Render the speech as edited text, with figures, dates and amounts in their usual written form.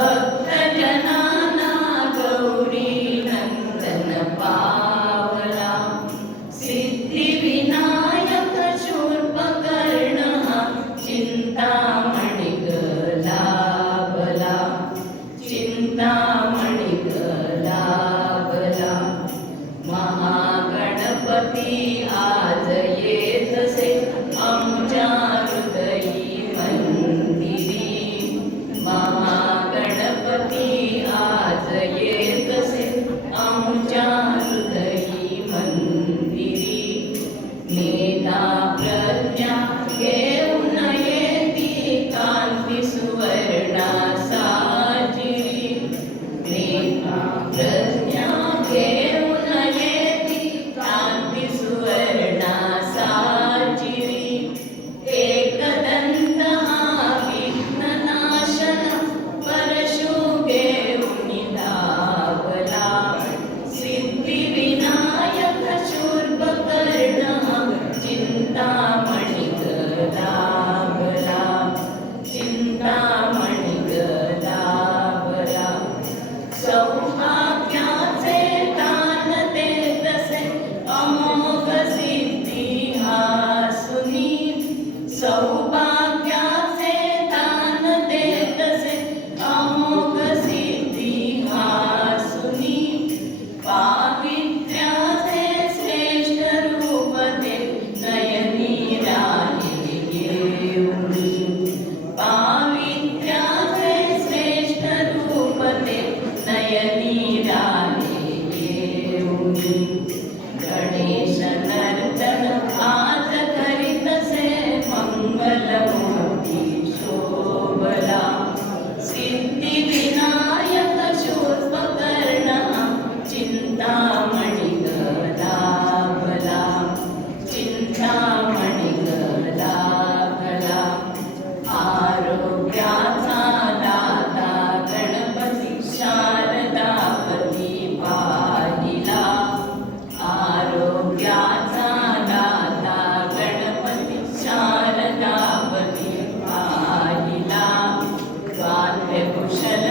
भक्तजनाना गौरी नंदन पावला सिद्धिविनायक शूर्पकर्ण चिंतामणी लाभला चिंतामणी लाभला महागणपती आज येतसे आमच्या हृदयी मंदिरी महागणपती आज येतसे आमच्या हृदयी मंदिरी मेधा प्रज्ञा घेऊन येती कांती सुवर्णा साजिरी मेधा प्रज्ञा घेऊन येती कांती सुवर्णा साजिरी एकदंत विघ्ननाशन परशु घेऊन धावला सिद्धिविनायक शूर्पकर्ण चिंतामणी लाभला चिंतामणी लाभला सौभाग्याचे दान देतसे अमोघ सिद्धी हासुनी सौभाग्याचे दान देतसे अमोघ सिद्धी हासुनी पावित्र्याचे श्रेष्ठ रूप ते नयनी राणी येऊनी पावित्र्याचे श्रेष्ठ रूप ते नयनी राणी येऊनी गणेश नर्तन आज करीतसे मंगलमूर्ती शोभला सिद्धिविनायक शूर्पकर्ण चिंतामणी लाभला चिंतामणी लाभला आरोग्याचा दाता गणपती शारदापती पाहिला आरोग्याचा दाता गणपती शारदापती पाहिला वाद्य कुशल